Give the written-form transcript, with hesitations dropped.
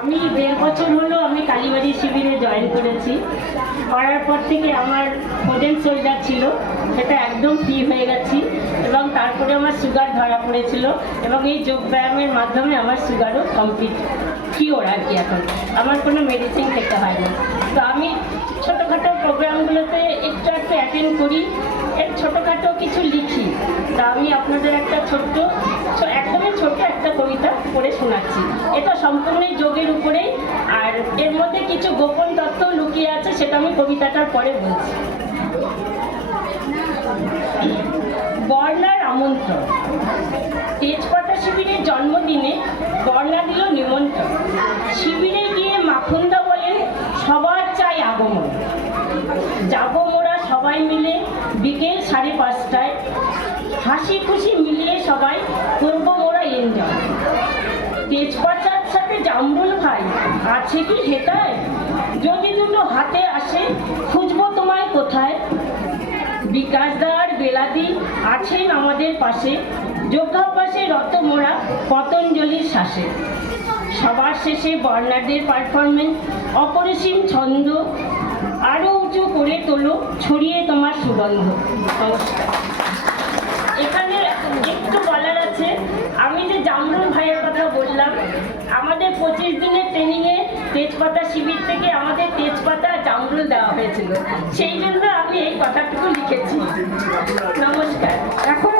আমি 1.5 বছর হলো আমি কালীবাড়ি শিবিরে জয়েন করেছি। করার পর থেকে আমার ফোডেন শোল্ডার ছিল, সেটা একদম ফ্রি হয়ে গেছি এবং তারপরে আমার সুগার ধরা পড়েছিল এবং এই যোগব্যায়ামের মাধ্যমে আমার সুগারও কমপ্লিট কিওর আর কি। এখন আমার কোনো মেডিসিন খেতে হয় না। তো আমি ছোটোখাটো প্রোগ্রামগুলোতে একটু অ্যাটেন্ড করি, এর ছোটোখাটো কিছু লিখি। তা আমি আপনাদের একটা একদমই ছোট্ট একটা কবিতা পড়ে শোনাচ্ছি। এটা সম্পূর্ণই যোগের উপরেই, আর এর মধ্যে কিছু গোপন তত্ত্ব লুকিয়ে আছে, সেটা আমি কবিতাটার পরে বলছি। বর্ণার আমন্ত্রণ। তেজপাতা শিবিরের জন্মদিনে বর্ণা দিল নিমন্ত্রণ। শিবিরে গিয়ে মাখনদা বলেন সবার চাই আগমন। যাবো মোরা সবাই মিলে বিকেল 5:30টায়, হাসি খুশি মিলিয়ে সবাই করবো মোরা এনজয়। তেজপাতার সাথে জামরুল ভাই আছে কি হেতায়? যদি দুটো হাতে আসে খুঁজবো তোমায় কোথায়? বিকাশদা আর বেলাদি আছেন আমাদের পাশে, যোগাভ্যাসে রত মোরা পতঞ্জলির শ্বাসে। সবার শেষে বর্ণাঢ্যের পারফরমেন্স, অপরিসীম ছন্দ, আরো উঁচু করে তোলো ছড়িয়ে তোমার সুগন্ধ। নমস্কার। এখানে একটু বলার আছে, আমি যে জামরুল ভাইয়ের কথা বললাম, আমাদের 25 দিনের ট্রেনিংয়ে তেজপাতা শিবির থেকে আমাদের তেজপাতা জামরুল দেওয়া হয়েছিল, সেই জন্য আমি এই কথাটুকু লিখেছি। নমস্কার। এখন